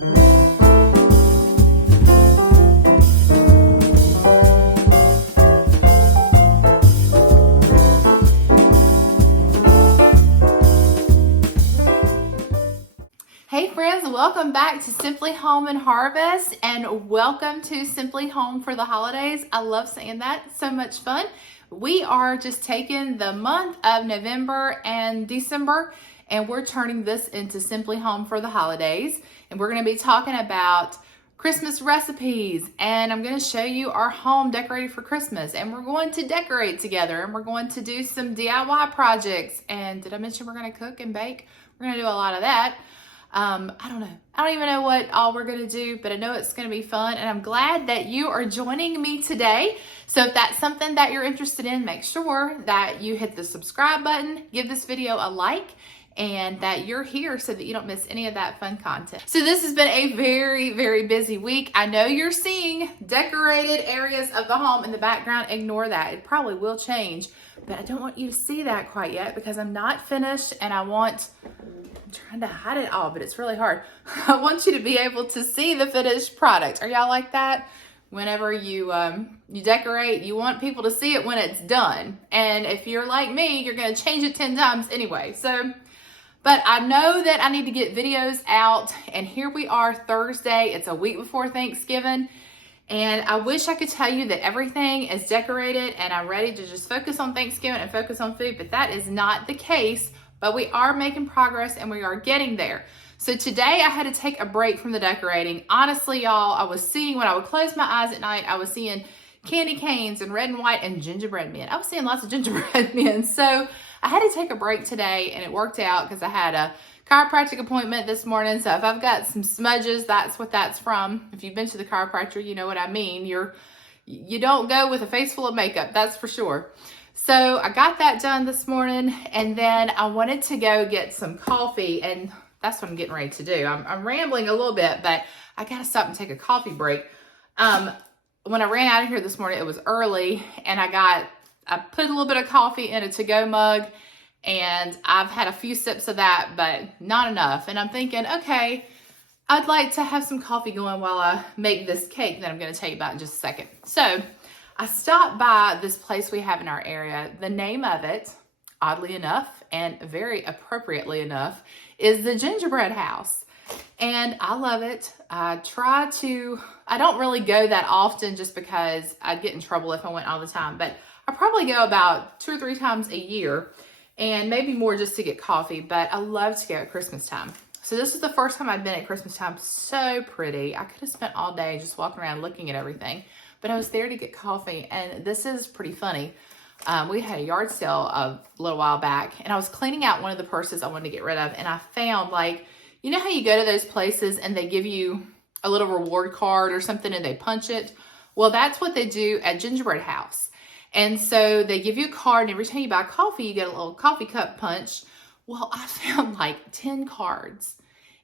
Hey friends, welcome back to Simply Home and Harvest, and welcome to Simply Home for the holidays. I love saying that, so much fun. We are just taking the month of November and December, and we're turning this into Simply Home for the holidays. And we're going to be talking about Christmas recipes, and I'm going to show you our home decorated for Christmas, and we're going to decorate together, and we're going to do some DIY projects. And did I mention we're going to cook and bake? We're going to do a lot of that. I don't know. I don't even know what all we're going to do, but I know it's going to be fun, and I'm glad that you are joining me today. So if that's something that you're interested in, make sure that you hit the subscribe button, give this video a like, and that you're here so that you don't miss any of that fun content. So this has been a very, very busy week. I know you're seeing decorated areas of the home in the background. Ignore that. It probably will change, but I don't want you to see that quite yet because I'm not finished, and I'm trying to hide it all, but it's really hard. I want you to be able to see the finished product. Are y'all like that? Whenever you decorate, you want people to see it when it's done. And if you're like me, you're going to change it 10 times anyway. But I know that I need to get videos out, and here we are, Thursday. It's a week before Thanksgiving, and I wish I could tell you that everything is decorated and I'm ready to just focus on Thanksgiving and focus on food, but that is not the case. But we are making progress and we are getting there. So today I had to take a break from the decorating. Honestly, y'all, I was seeing, when I would close my eyes at night, I was seeing candy canes and red and white and gingerbread men. I was seeing lots of gingerbread men. So I had to take a break today, and it worked out because I had a chiropractic appointment this morning. So if I've got some smudges, that's what that's from. If you've been to the chiropractor, you know what I mean. You don't go with a face full of makeup, that's for sure. So I got that done this morning, and then I wanted to go get some coffee, and that's what I'm getting ready to do. I'm rambling a little bit, but I got to stop and take a coffee break. When I ran out of here this morning, it was early, and I put a little bit of coffee in a to-go mug, and I've had a few sips of that, but not enough. And I'm thinking, okay, I'd like to have some coffee going while I make this cake that I'm going to tell you about in just a second. So I stopped by this place we have in our area. The name of it, oddly enough, and very appropriately enough, is the Gingerbread House. And I love it. I don't really go that often just because I'd get in trouble if I went all the time, but I probably go about 2 or 3 times a year, and maybe more just to get coffee, but I love to go at Christmas time. So this is the first time I've been at Christmas time. So pretty. I could have spent all day just walking around looking at everything. But I was there to get coffee, and this is pretty funny. We had a yard sale a little while back, and I was cleaning out one of the purses I wanted to get rid of, and I found, like, you know how you go to those places and they give you a little reward card or something and they punch it? Well, that's what they do at Gingerbread House. And so they give you a card, and every time you buy coffee, you get a little coffee cup punch. Well, I found like 10 cards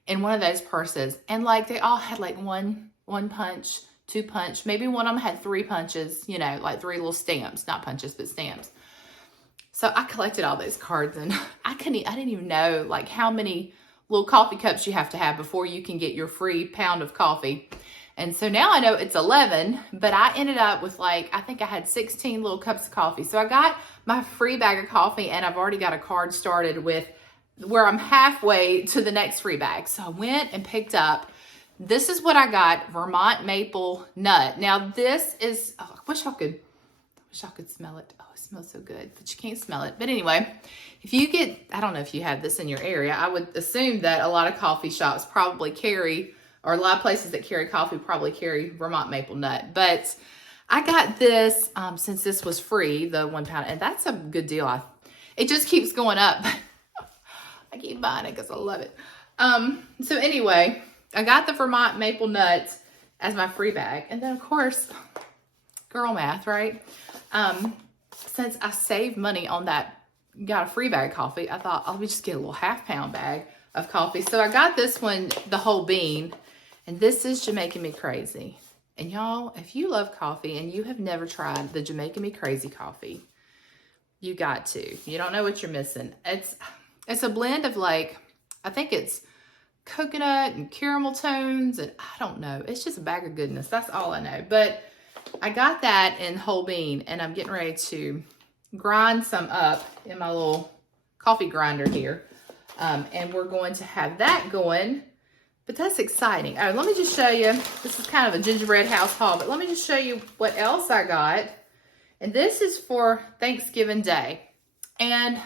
in one of those purses, and like they all had like one punch, 2 punch, maybe one of them had 3 punches, you know, like 3 little stamps, not punches, but stamps. So I collected all those cards, and I didn't even know like how many little coffee cups you have to have before you can get your free pound of coffee. And so now I know it's 11, but I ended up with like, I think I had 16 little cups of coffee. So I got my free bag of coffee, and I've already got a card started with where I'm halfway to the next free bag. So I went and picked up, this is what I got, Vermont maple nut. Now this is, oh, I wish I could smell it. Oh, it smells so good, but you can't smell it. But anyway, if you get, I don't know if you have this in your area. I would assume that a lot of coffee shops probably carry, or a lot of places that carry coffee probably carry Vermont maple nut. But I got this since this was free, the 1 pound, and that's a good deal. It just keeps going up. I keep buying it because I love it. So anyway, I got the Vermont maple nuts as my free bag. And then of course, girl math, right? Since I saved money on that, got a free bag of coffee, I thought, let me just get a little half-pound bag of coffee. So I got this one, the whole bean, and this is Jamaican Me Crazy. And y'all, if you love coffee and you have never tried the Jamaican Me Crazy coffee, you got to. You don't know what you're missing. It's a blend of, like, I think it's coconut and caramel tones, and I don't know. It's just a bag of goodness. That's all I know. But I got that in whole bean, and I'm getting ready to grind some up in my little coffee grinder here. And we're going to have that going, but that's exciting. Let me just show you. This is kind of a gingerbread house haul, but let me just show you what else I got. And this is for Thanksgiving Day. And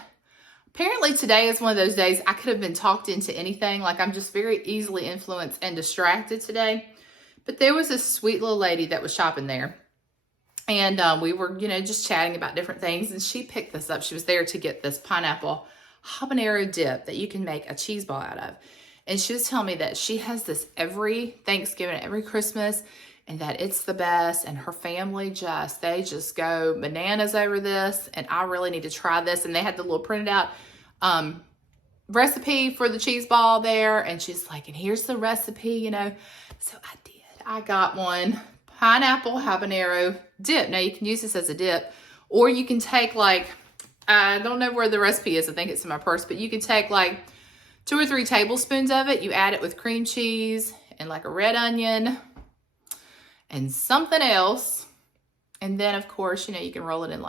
apparently today is one of those days I could have been talked into anything. Like, I'm just very easily influenced and distracted today. But there was this sweet little lady that was shopping there. And we were, just chatting about different things. And she picked this up. She was there to get this pineapple habanero dip that you can make a cheese ball out of. And she was telling me that she has this every Thanksgiving, every Christmas, and that it's the best. And her family they just go bananas over this. And I really need to try this. And they had the little printed out recipe for the cheese ball there. And she's like, and here's the recipe, So I did. I got one. Pineapple habanero dip. Now you can use this as a dip, or you can take I don't know where the recipe is. I think it's in my purse, but you can take 2 or 3 tablespoons of it. You add it with cream cheese and a red onion and something else. And then of course, you can roll it in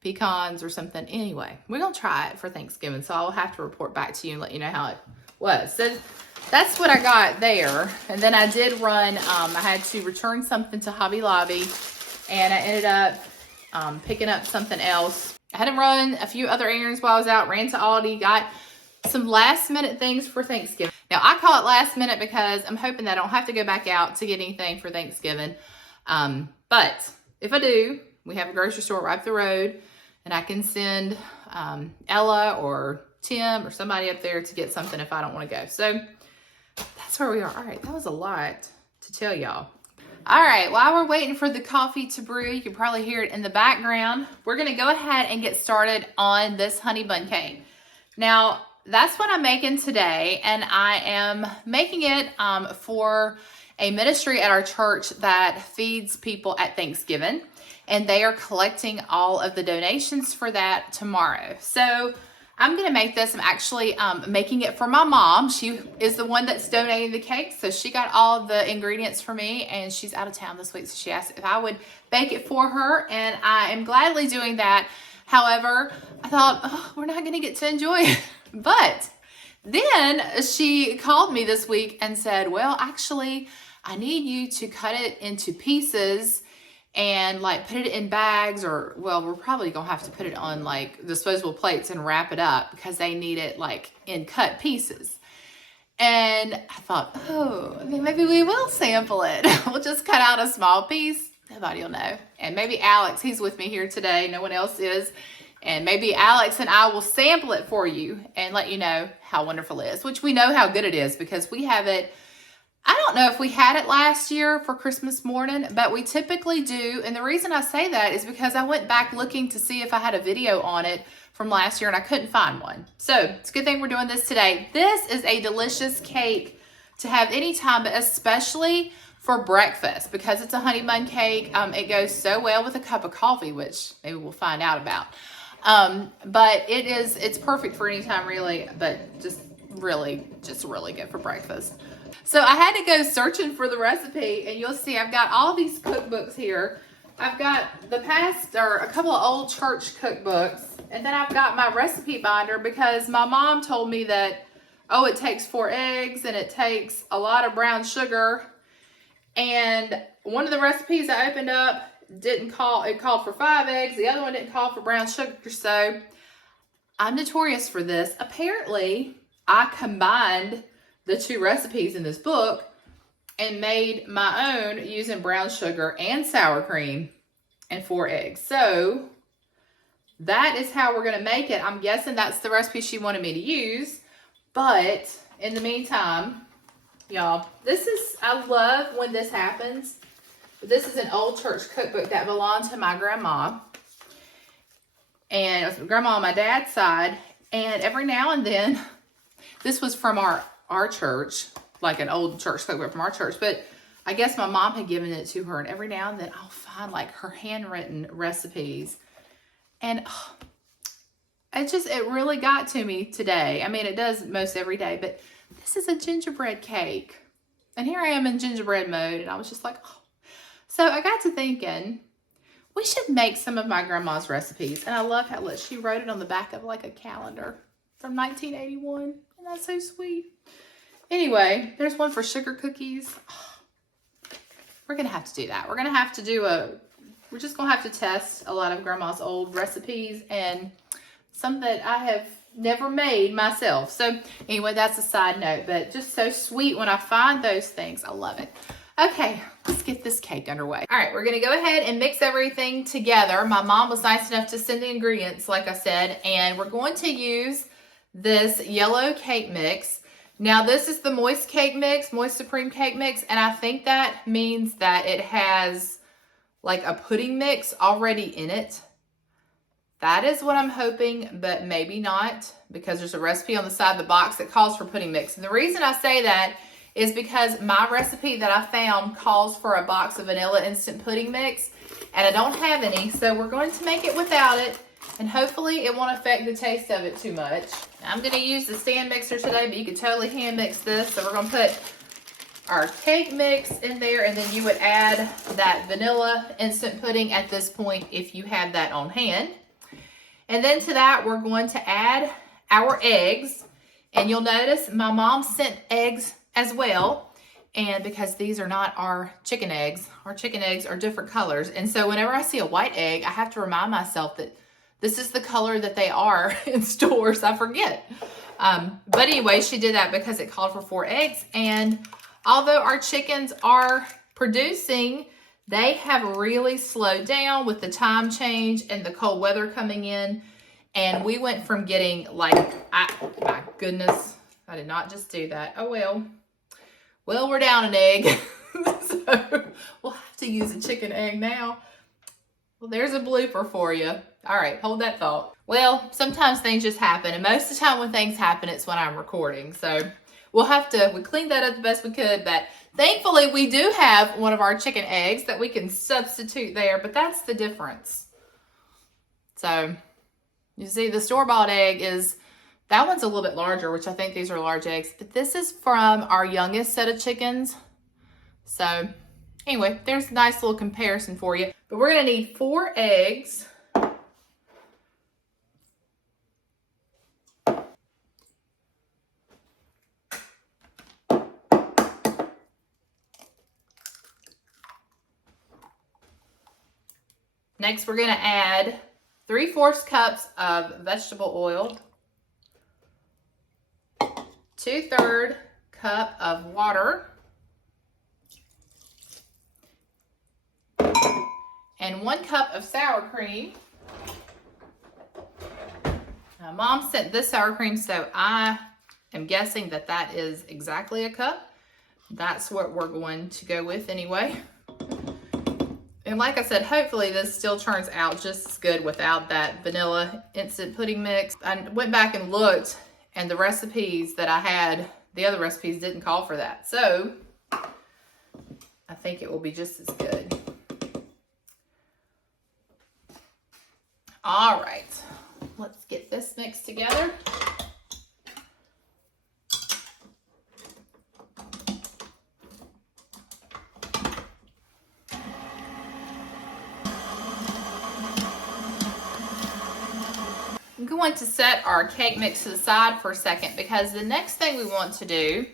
pecans or something. Anyway, we're going to try it for Thanksgiving. So I'll have to report back to you and let you know how it was. So that's what I got there. And then I did run, I had to return something to Hobby Lobby, and I ended up picking up something else. I had to run a few other errands while I was out, ran to Aldi, got some last minute things for Thanksgiving. Now I call it last minute because I'm hoping that I don't have to go back out to get anything for Thanksgiving. But if I do, we have a grocery store right up the road, and I can send Ella or Tim or somebody up there to get something if I don't want to go. So that's where we are. All right, that was a lot to tell y'all. All right, while we're waiting for the coffee to brew, you can probably hear it in the background. We're going to go ahead and get started on this honey bun cake. Now, that's what I'm making today, and I am making it for a ministry at our church that feeds people at Thanksgiving, and they are collecting all of the donations for that tomorrow. So I'm going to make this. I'm actually making it for my mom. She is the one that's donating the cake. So she got all the ingredients for me, and she's out of town this week. So she asked if I would bake it for her, and I am gladly doing that. However, I thought, we're not going to get to enjoy it. But then she called me this week and said, well, actually, I need you to cut it into pieces and put it in bags, or we're probably gonna have to put it on disposable plates and wrap it up because they need it in cut pieces. And I thought, then maybe we will sample it. We'll just cut out a small piece. Nobody will know. And maybe Alex, he's with me here today. No one else is. And maybe Alex and I will sample it for you and let you know how wonderful it is, which we know how good it is because we have it. I don't know if we had it last year for Christmas morning, but we typically do. And the reason I say that is because I went back looking to see if I had a video on it from last year and I couldn't find one. So it's a good thing we're doing this today. This is a delicious cake to have anytime, but especially for breakfast because it's a honey bun cake. It goes so well with a cup of coffee, which maybe we'll find out about. But it's perfect for any time really, but just really good for breakfast. So I had to go searching for the recipe, and you'll see I've got all these cookbooks here. I've got a couple of old church cookbooks, and then I've got my recipe binder because my mom told me that, it takes 4 eggs and it takes a lot of brown sugar. And one of the recipes I opened up it called for 5 eggs. The other one didn't call for brown sugar. So I'm notorious for this. Apparently, I combined the 2 recipes in this book and made my own using brown sugar and sour cream and 4 eggs. So that is how we're going to make it. I'm guessing that's the recipe she wanted me to use. But in the meantime, y'all, I love when this happens. This is an old church cookbook that belonged to my grandma. And it was grandma on my dad's side. And every now and then, this was from our church, an old church cookbook from our church. But I guess my mom had given it to her. And every now and then, I'll find her handwritten recipes. And it really got to me today. I mean, it does most every day. But This is a gingerbread cake. And here I am in gingerbread mode, and I was just like, oh. So I got to thinking, we should make some of my grandma's recipes. And I love how, look, she wrote it on the back of like a calendar from 1981. And that's so sweet. Anyway, there's one for sugar cookies. Oh, we're going to have to do that. We're going to have to do we're just going to have to test a lot of grandma's old recipes and some that I have never made myself. So anyway, that's a side note, but just so sweet when I find those things. I love it. Okay, let's get this cake underway. All right, we're gonna go ahead and mix everything together. My mom was nice enough to send the ingredients, like I said, and we're going to use this yellow cake mix. Now this is the moist cake mix, moist supreme cake mix, and I think that means that it has like a pudding mix already in it. That is what I'm hoping, but maybe not, because there's a recipe on the side of the box that calls for pudding mix. And the reason I say that is because my recipe that I found calls for a box of vanilla instant pudding mix, and I don't have any, so we're going to make it without it, and hopefully it won't affect the taste of it too much. Now, I'm going to use the stand mixer today, but you could totally hand mix this. So we're going to put our cake mix in there, and then you would add that vanilla instant pudding at this point if you have that on hand. And then to that, we're going to add our eggs. And you'll notice my mom sent eggs as well. And because these are not our chicken eggs are different colors. And so whenever I see a white egg, I have to remind myself that this is the color that they are in stores. I forget. But anyway, she did that because it called for 4 eggs. And although our chickens are producing, they have really slowed down with the time change and the cold weather coming in. And we went from getting like, my goodness, I did not just do that. Oh, well. Well, we're down an egg. So we'll have to use a chicken egg now. Well, there's a blooper for you. All right, hold that thought. Well, sometimes things just happen. And most of the time when things happen, it's when I'm recording. So we cleaned that up the best we could, but thankfully we do have one of our chicken eggs that we can substitute there, but that's the difference. So you see the store-bought egg that one's a little bit larger, which I think these are large eggs, but this is from our youngest set of chickens. So anyway, there's a nice little comparison for you, but we're gonna need 4 eggs. Next, we're going to add 3/4 cups of vegetable oil, 2/3 cup of water, and 1 cup of sour cream. Now, Mom sent this sour cream, so I am guessing that is exactly a cup. That's what we're going to go with anyway. And like I said, hopefully this still turns out just as good without that vanilla instant pudding mix. I went back and looked, and the recipes that I had, the other recipes didn't call for that. So I think it will be just as good. All right, let's get this mixed together. I'm going to set our cake mix to the side for a second because the next thing we want to do,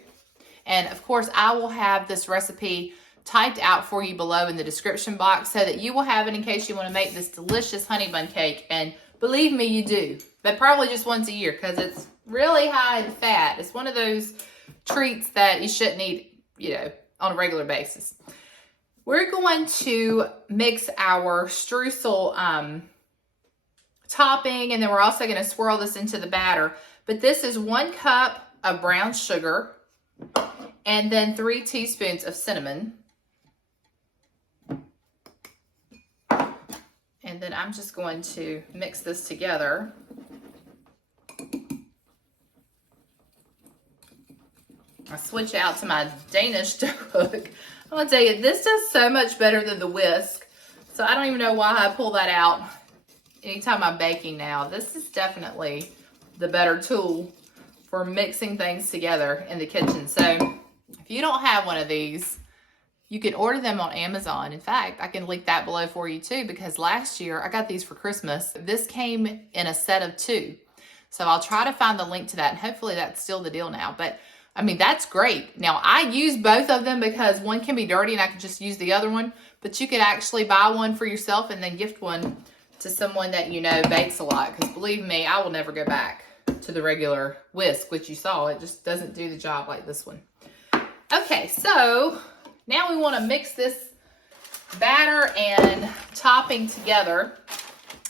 and of course I will have this recipe typed out for you below in the description box so that you will have it in case you want to make this delicious honey bun cake. And believe me, you do, but probably just once a year because it's really high in fat. It's one of those treats that you shouldn't eat, on a regular basis. We're going to mix our streusel topping, and then we're also going to swirl this into the batter. But this is 1 cup of brown sugar and then 3 teaspoons of cinnamon. And then I'm just going to mix this together. I switch out to my Danish dough hook. I'm going to tell you, this does so much better than the whisk. So I don't even know why I pull that out anytime I'm baking now. This is definitely the better tool for mixing things together in the kitchen. So if you don't have one of these, you can order them on Amazon. In fact, I can link that below for you too, because last year I got these for Christmas. This came in a set of 2. So I'll try to find the link to that, and hopefully that's still the deal now. But I mean, that's great. Now I use both of them because one can be dirty and I can just use the other one, but you could actually buy one for yourself and then gift one to someone that you know bakes a lot. Because believe me, I will never go back to the regular whisk, which you saw. It just doesn't do the job like this one. Okay, so now we want to mix this batter and topping together.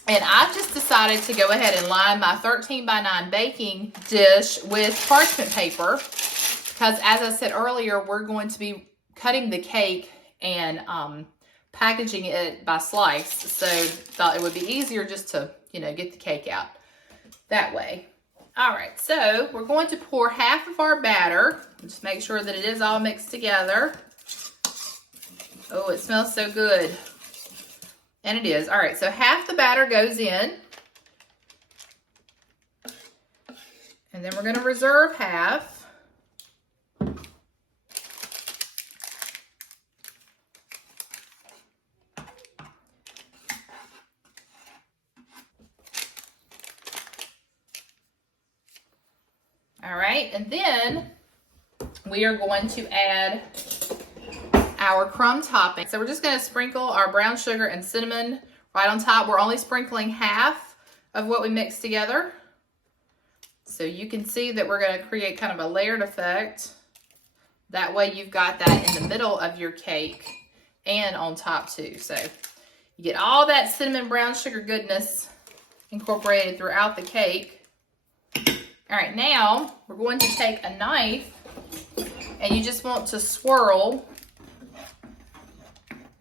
And I've just decided to go ahead and line my 13 by 9 baking dish with parchment paper, because as I said earlier, we're going to be cutting the cake and packaging it by slice. So thought it would be easier just to, you know, get the cake out that way. All right, so we're going to pour half of our batter. Just make sure that it is all mixed together. Oh, it smells so good. And it is. All right, so half the batter goes in. And then we're going to reserve half. All right, and then we are going to add our crumb topping. So we're just going to sprinkle our brown sugar and cinnamon right on top. We're only sprinkling half of what we mixed together. So you can see that we're going to create kind of a layered effect. That way you've got that in the middle of your cake and on top too. So you get all that cinnamon brown sugar goodness incorporated throughout the cake. All right, now we're going to take a knife and you just want to swirl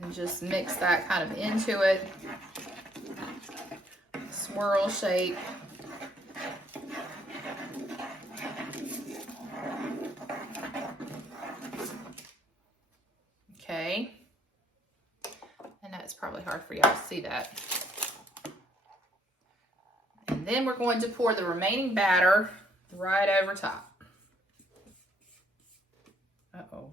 and just mix that kind of into it. Swirl shape. Okay. I know it's probably hard for y'all to see that. And then we're going to pour the remaining batter right over top. Uh-oh.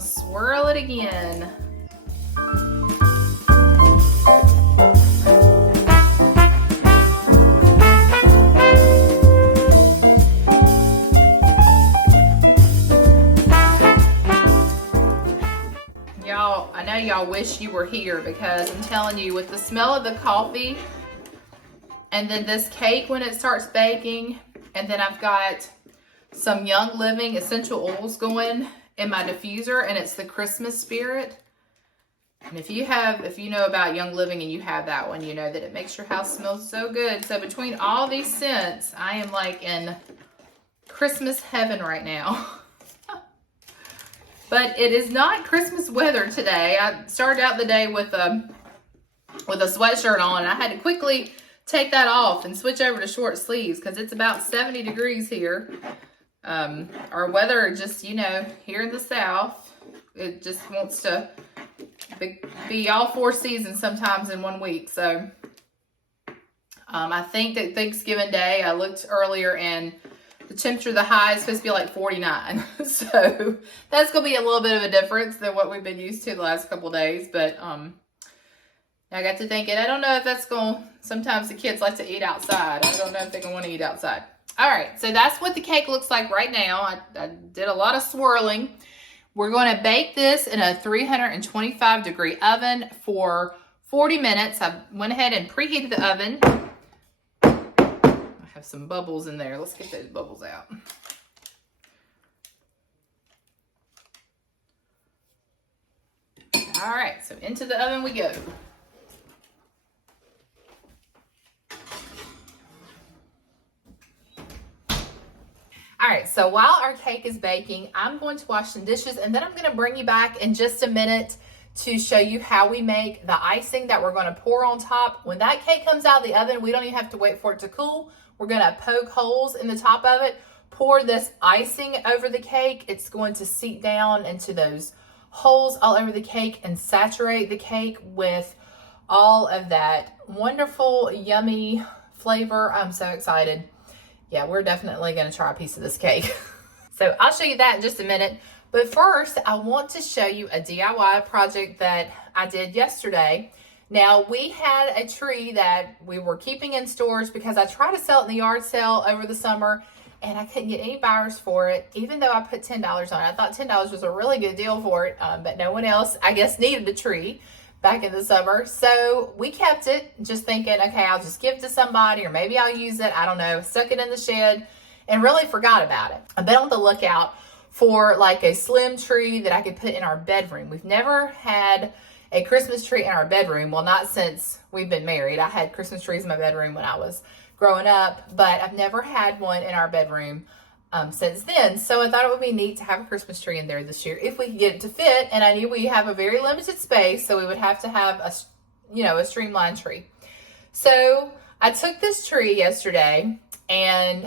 Swirl it again. Y'all, I know y'all wish you were here, because I'm telling you, with the smell of the coffee and then this cake when it starts baking, and then I've got some Young Living essential oils going in my diffuser, and it's the Christmas spirit. And if you know about Young Living and you have that one, you know that it makes your house smell so good. So between all these scents, I am like in Christmas heaven right now. But it is not Christmas weather today. I started out the day with a sweatshirt on, and I had to quickly take that off and switch over to short sleeves because it's about 70 degrees here. Our weather just, you know, here in the South, it just wants to be all 4 seasons sometimes in 1 week. So I think that Thanksgiving Day, I looked earlier, and the temperature, the high is supposed to be like 49. So that's going to be a little bit of a difference than what we've been used to the last couple days. But I got to thinking, I don't know if that's going, sometimes the kids like to eat outside. I don't know if they're going to want to eat outside. All right, so that's what the cake looks like right now. I did a lot of swirling. We're going to bake this in a 325-degree oven for 40 minutes. I went ahead and preheated the oven. I have some bubbles in there. Let's get those bubbles out. All right, so into the oven we go. All right, so while our cake is baking, I'm going to wash some dishes, and then I'm going to bring you back in just a minute to show you how we make the icing that we're going to pour on top. When that cake comes out of the oven, we don't even have to wait for it to cool. We're going to poke holes in the top of it, pour this icing over the cake. It's going to seep down into those holes all over the cake and saturate the cake with all of that wonderful, yummy flavor. I'm so excited. Yeah, we're definitely going to try a piece of this cake. So I'll show you that in just a minute. But first, I want to show you a DIY project that I did yesterday. Now, we had a tree that we were keeping in stores because I tried to sell it in the yard sale over the summer, and I couldn't get any buyers for it, even though I put $10 on it. I thought $10 was a really good deal for it, but no one else, I guess, needed a tree back in the summer. So we kept it, just thinking, okay, I'll just give it to somebody, or maybe I'll use it. I don't know. Stuck it in the shed and really forgot about it. I've been on the lookout for like a slim tree that I could put in our bedroom. We've never had a Christmas tree in our bedroom. Well, not since we've been married. I had Christmas trees in my bedroom when I was growing up, but I've never had one in our bedroom since then. So I thought it would be neat to have a Christmas tree in there this year if we could get it to fit. And I knew we have a very limited space, so we would have to have a streamlined tree. So I took this tree yesterday and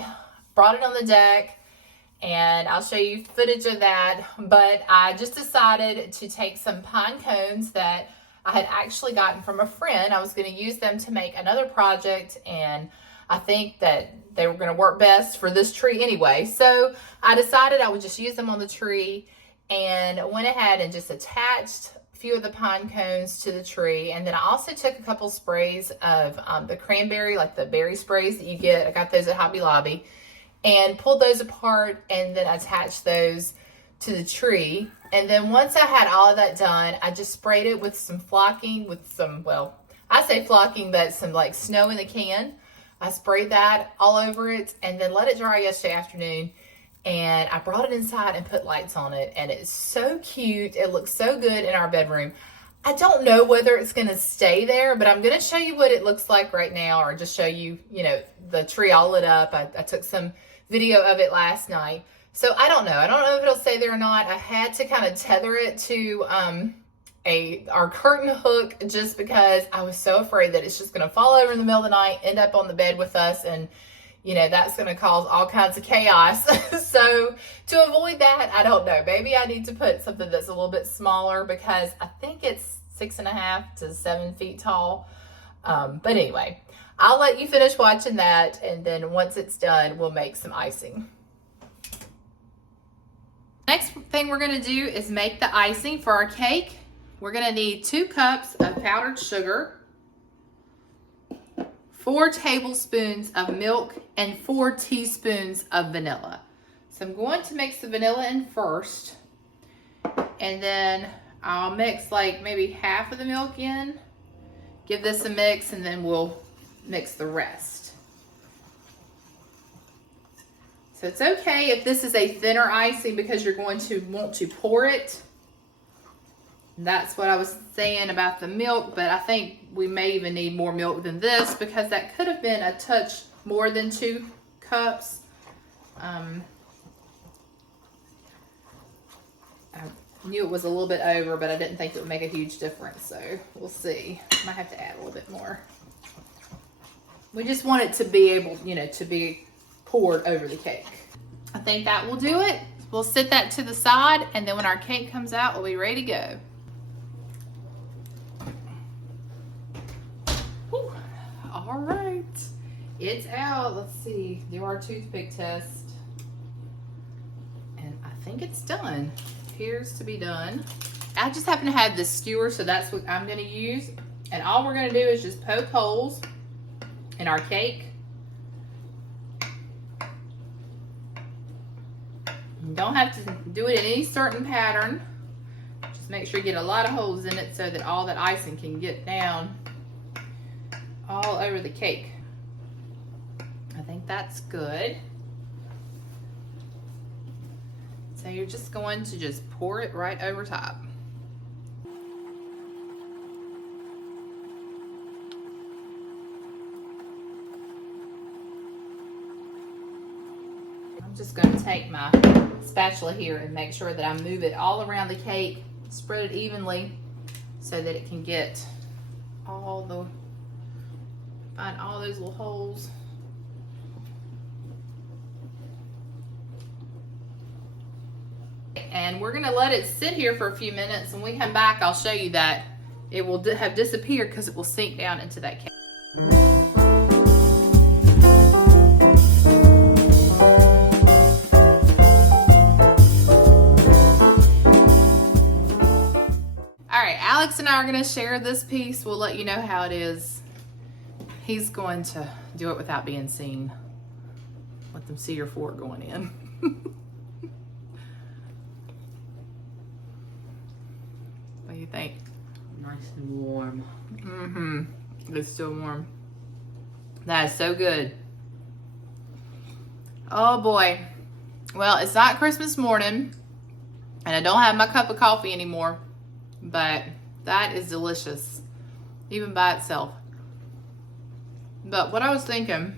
brought it on the deck, and I'll show you footage of that. But I just decided to take some pine cones that I had actually gotten from a friend. I was going to use them to make another project, and I think that they were going to work best for this tree anyway. So I decided I would just use them on the tree, and went ahead and just attached a few of the pine cones to the tree. And then I also took a couple sprays of the cranberry, like the berry sprays that you get. I got those at Hobby Lobby, and pulled those apart and then attached those to the tree. And then once I had all of that done, I just sprayed it with some flocking, with some, well, I say flocking, but some like snow in the can. I sprayed that all over it and then let it dry yesterday afternoon. And I brought it inside and put lights on it. And it's so cute. It looks so good in our bedroom. I don't know whether it's going to stay there, but I'm going to show you what it looks like right now, or just show you, the tree all lit up. I took some video of it last night. So I don't know. I don't know if it'll stay there or not. I had to kind of tether it to our curtain hook, just because I was so afraid that it's just going to fall over in the middle of the night, end up on the bed with us, and that's going to cause all kinds of chaos. So to avoid that, I don't know. Maybe I need to put something that's a little bit smaller, because I think it's 6.5 to 7 feet tall. But anyway, I'll let you finish watching that, and then once it's done, we'll make some icing. Next thing we're going to do is make the icing for our cake. We're going to need 2 cups of powdered sugar, 4 tablespoons of milk, and 4 teaspoons of vanilla. So I'm going to mix the vanilla in first, and then I'll mix like maybe half of the milk in, give this a mix, and then we'll mix the rest. So it's okay if this is a thinner icing, because you're going to want to pour it. That's what I was saying about the milk, but I think we may even need more milk than this, because that could have been a touch more than 2 cups. I knew it was a little bit over, but I didn't think it would make a huge difference, so we'll see. Might have to add a little bit more. We just want it to be able, to be poured over the cake. I think that will do it. We'll set that to the side, and then when our cake comes out, we'll be ready to go. Whew. All right, it's out. Let's see, do our toothpick test. And I think it's done. Appears to be done. I just happen to have this skewer, so that's what I'm gonna use. And all we're gonna do is just poke holes in our cake. You don't have to do it in any certain pattern. Just make sure you get a lot of holes in it so that all that icing can get down all over the cake. I think that's good. So you're just going to just pour it right over top. I'm just going to take my spatula here and make sure that I move it all around the cake, spread it evenly so that it can get find all those little holes. And we're going to let it sit here for a few minutes. When we come back, I'll show you that it will have disappeared because it will sink down into that cake. Alex and I are going to share this piece. We'll let you know how it is. He's going to do it without being seen. Let them see your fork going in. What do you think? Nice and warm. Mm-hmm. It's still warm. That is so good. Oh boy. Well, it's not Christmas morning, and I don't have my cup of coffee anymore, but that is delicious, even by itself. But what I was thinking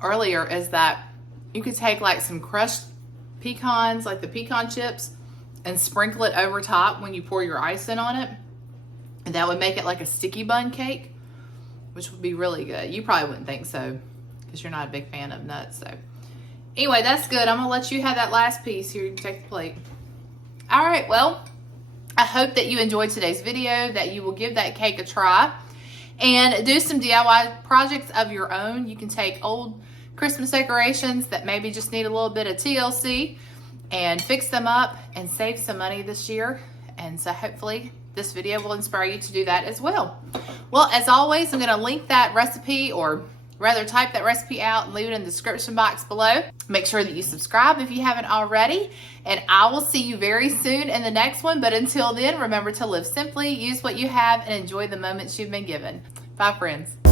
earlier is that you could take like some crushed pecans, like the pecan chips, and sprinkle it over top when you pour your icing on it. And that would make it like a sticky bun cake, which would be really good. You probably wouldn't think so because you're not a big fan of nuts. So anyway, that's good. I'm gonna let you have that last piece. Here, you can take the plate. All right, well, I hope that you enjoyed today's video, that you will give that cake a try and do some DIY projects of your own. You can take old Christmas decorations that maybe just need a little bit of TLC and fix them up and save some money this year. And so hopefully this video will inspire you to do that as well. Well, as always, I'm going to link that recipe, or rather type that recipe out and leave it in the description box below. Make sure that you subscribe if you haven't already, and I will see you very soon in the next one. But until then, remember to live simply, use what you have, and enjoy the moments you've been given. Bye, friends.